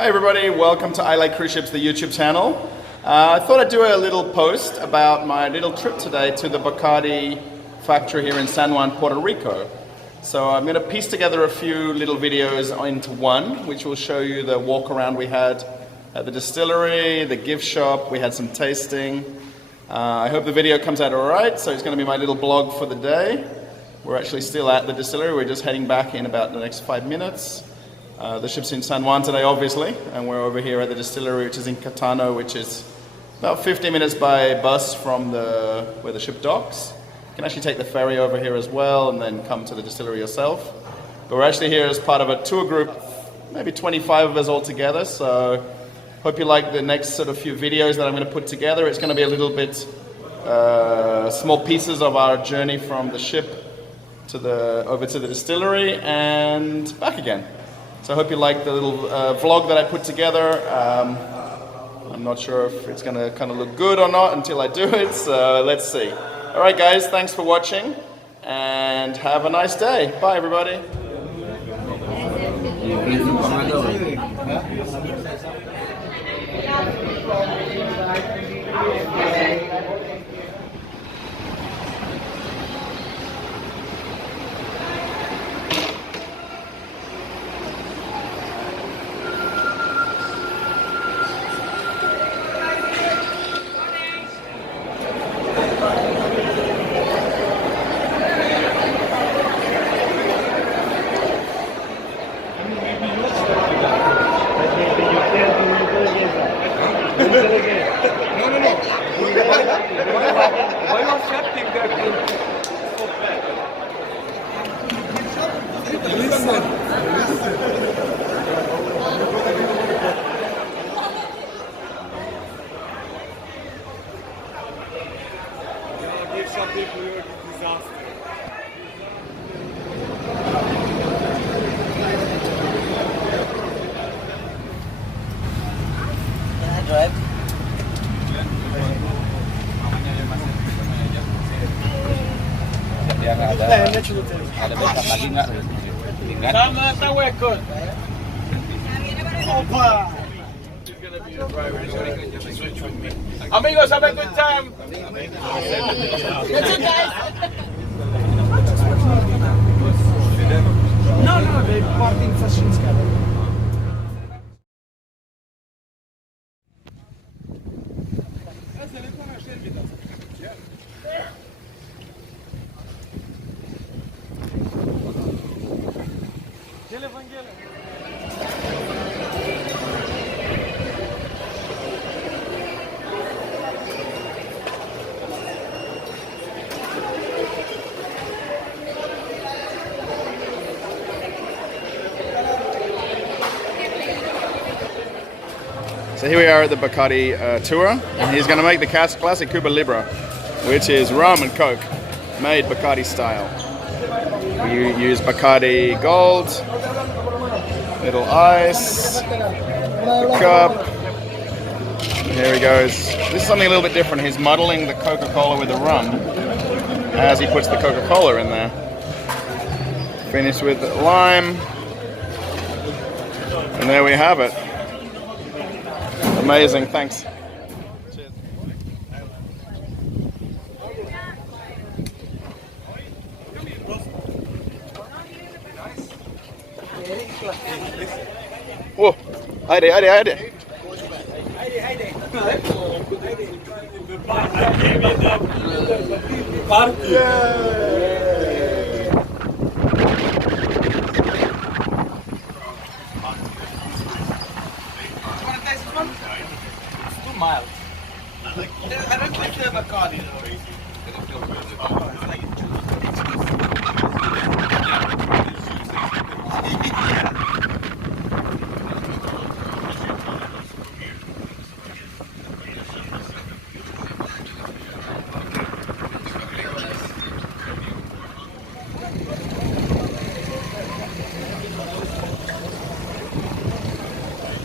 Hi everybody, welcome to I Like Cruise Ships, the YouTube channel. I thought I'd do a little post about my little trip today to the Bacardi Factory here in San Juan, Puerto Rico. So I'm going to piece together a few little videos into one, which will show you the walk around we had at the distillery, the gift shop, we had some tasting. I hope the video comes out alright, so it's going to be my little blog for the day. We're actually still at the distillery, we're just heading back in about the next 5 minutes. The ship's in San Juan today, obviously, and we're over here at the distillery, which is in Catano, which is about 15 minutes by bus from where the ship docks. You can actually take the ferry over here as well and then come to the distillery yourself. But we're actually here as part of a tour group, maybe 25 of us all together, so hope you like the next sort of few videos that I'm going to put together. It's going to be a little bit small pieces of our journey from the ship over to the distillery and back again. So I hope you like the little vlog that I put together. I'm not sure if it's going to kind of look good or not until I do it, so let's see. Alright guys, thanks for watching and have a nice day. Bye everybody. Ada backup lagi nggak? Sama tahu ikut. Amigos, have a good time. Good guys. No, they parting sessions together. So here we are at the Bacardi tour, and he's going to make the classic Cuba Libre, which is rum and coke, made Bacardi style. We use Bacardi Gold, little ice, the cup. Here he goes. This is something a little bit different. He's muddling the Coca-Cola with the rum as he puts the Coca-Cola in there. Finish with lime, and there we have it. Amazing, thanks. Cheers. Whoa, haydi. Mild. I don't like the Bacardi though.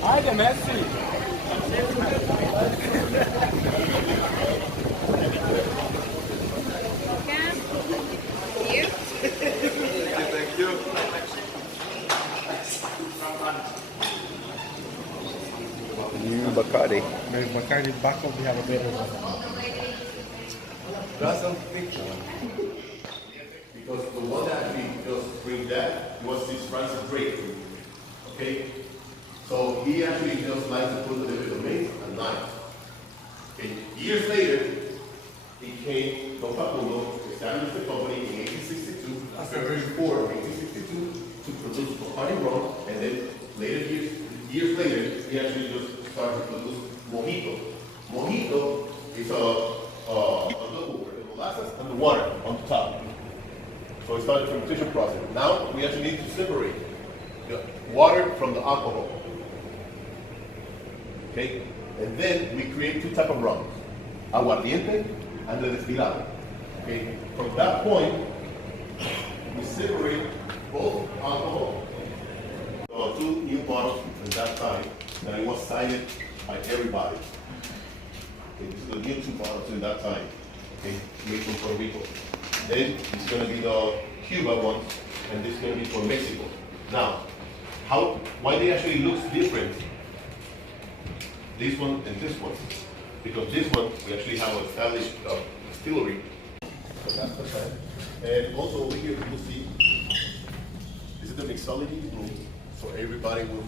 Hi, the Messi. Bacardi. The Bacardi bottle, we have a better one. That's a picture. Because the one that we just bring that was this Francis Drake. Okay? So he actually just liked to put a little bit of mace and lime. Okay? Years later, he came, Don Facundo established the company in 1862, February 4 of 1862, to produce Bacardi rum, and then years later, he actually just started to produce mojito. Mojito is a liquid with the molasses and the water on the top. So it started fermentation process. Now we actually need to separate the water from the alcohol. Okay? And then we create two types of rum. Aguardiente and the destilado. Okay? From that point, we separate both alcohol. Two new bottles at that time, and it was signed by everybody. Okay, this is the new two bottles in that time. Okay, made from Puerto Rico. Then it's going to be the Cuba one, and this is going to be from Mexico. Now, why they actually looks different? This one and this one, because this one we actually have an established distillery. So that's the side. And also over here you will see this is the mixology room. So everybody will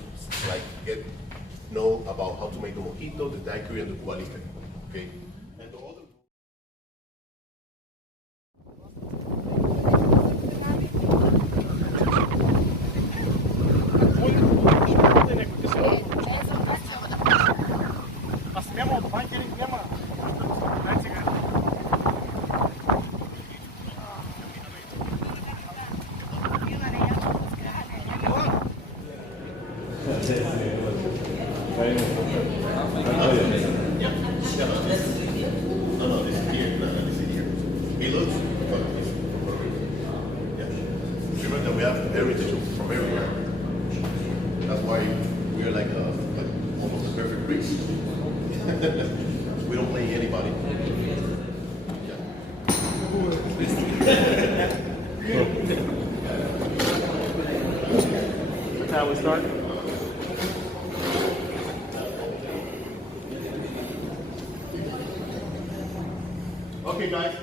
know about how to make the mojito, the daiquiri, and the guadalupe. Okay. And the other. No, this is here. No, this is here. It looks it's Puerto Rico. Yeah. Remember that we have heritage from everywhere. That's why we're like almost a perfect Greeks. We don't blame anybody. Yeah. That's how we start. Okay, guys.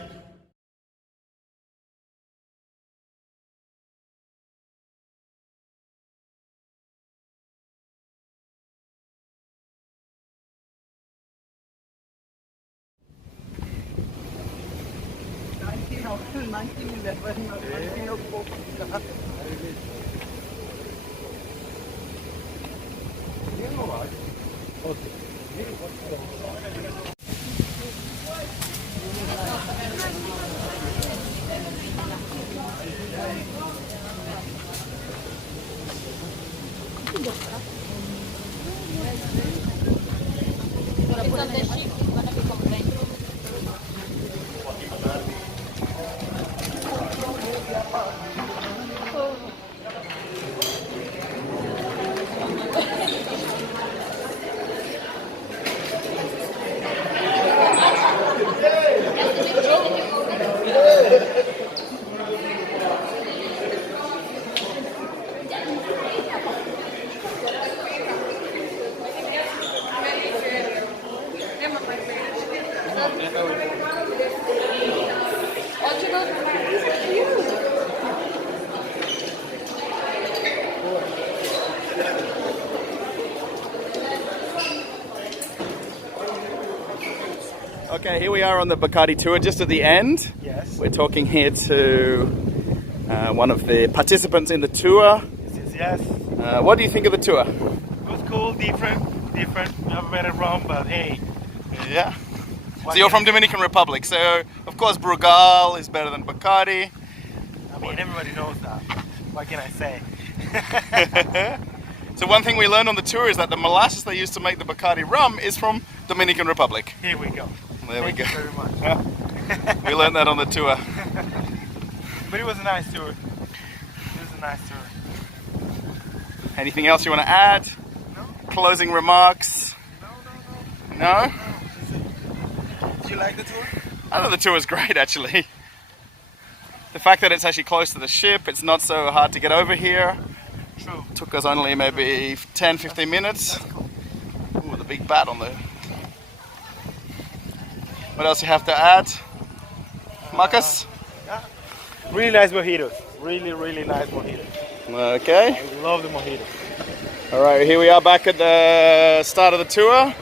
Okay, here we are on the Bacardi tour, just at the end. Yes. We're talking here to one of the participants in the tour. Yes. What do you think of the tour? It was cool, different. Never better rum, but hey. Yeah. So you're from Dominican Republic, so of course Brugal is better than Bacardi. I mean, everybody knows that. What can I say? So one thing we learned on the tour is that the molasses they use to make the Bacardi rum is from Dominican Republic. Here we go. There we go. Thank you very much. We learned that on the tour. But it was a nice tour. It was a nice tour. Anything else you want to add? No. Closing remarks? No? Did you like the tour? I thought the tour was great actually. The fact that it's actually close to the ship, it's not so hard to get over here. True. Took us only maybe 10-15 minutes. That's cool. Ooh, the the big bat on the... What else you have to add? Marcus? Really nice mojitos. Really nice mojitos. Okay. I love the mojitos. Alright, here we are back at the start of the tour.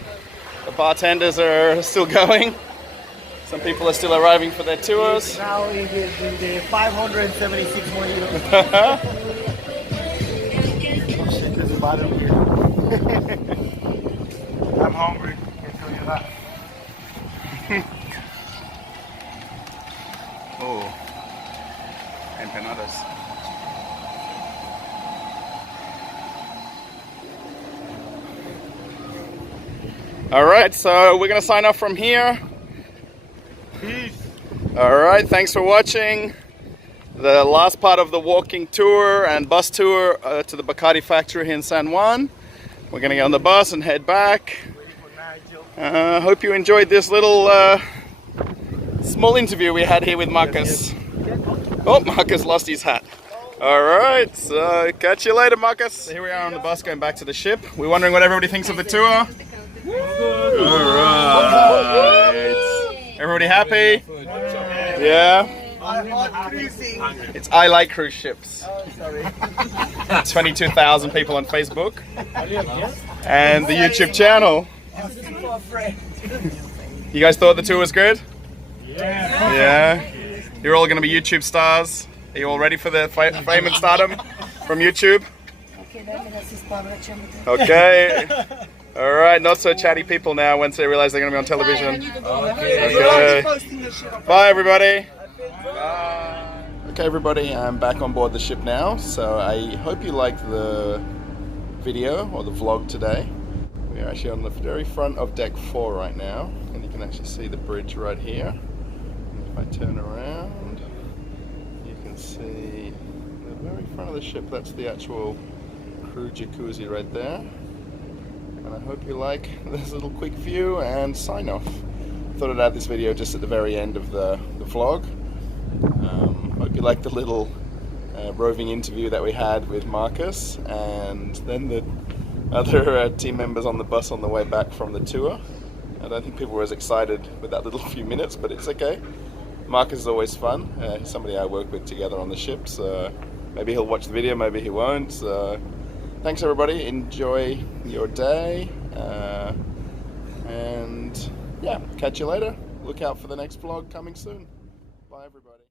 The bartenders are still going. Some people are still arriving for their tours. Now in the 576 mojitos. Oh shit, there's a bottle here. I'm hungry, I can tell you that. Oh, empanadas. All right, so we're gonna sign off from here. Peace. All right, thanks for watching the last part of the walking tour and bus tour to the Bacardi Factory here in San Juan. We're gonna get on the bus and head back. Hope you enjoyed this little small interview we had here with Marcus. Oh, Marcus lost his hat. All right, so catch you later, Marcus. So here we are on the bus going back to the ship. We're wondering what everybody thinks of the tour. All right. Everybody happy? Yeah. It's I Like Cruise Ships. 22,000 people on Facebook. And the YouTube channel. You guys thought the tour was good? Yeah. You're all going to be YouTube stars. Are you all ready for the fame and stardom from YouTube? Okay. All right, not so chatty people now once they realize they're going to be on television. Okay. Bye, everybody. Bye. Okay, everybody, I'm back on board the ship now. So I hope you liked the video or the vlog today. We're actually on the very front of deck 4 right now, and you can actually see the bridge right here. And if I turn around, you can see the very front of the ship. That's the actual crew jacuzzi right there. And I hope you like this little quick view and sign off. Thought I'd add this video just at the very end of the vlog. Hope you like the little roving interview that we had with Marcus, and then the other team members on the bus on the way back from the tour. I don't think people were as excited with that little few minutes, but it's okay. Marcus is always fun. He's somebody I work with together on the ship, so maybe he'll watch the video, maybe he won't. So thanks everybody, enjoy your day, and yeah, catch you later. Look out for the next vlog coming soon. Bye everybody.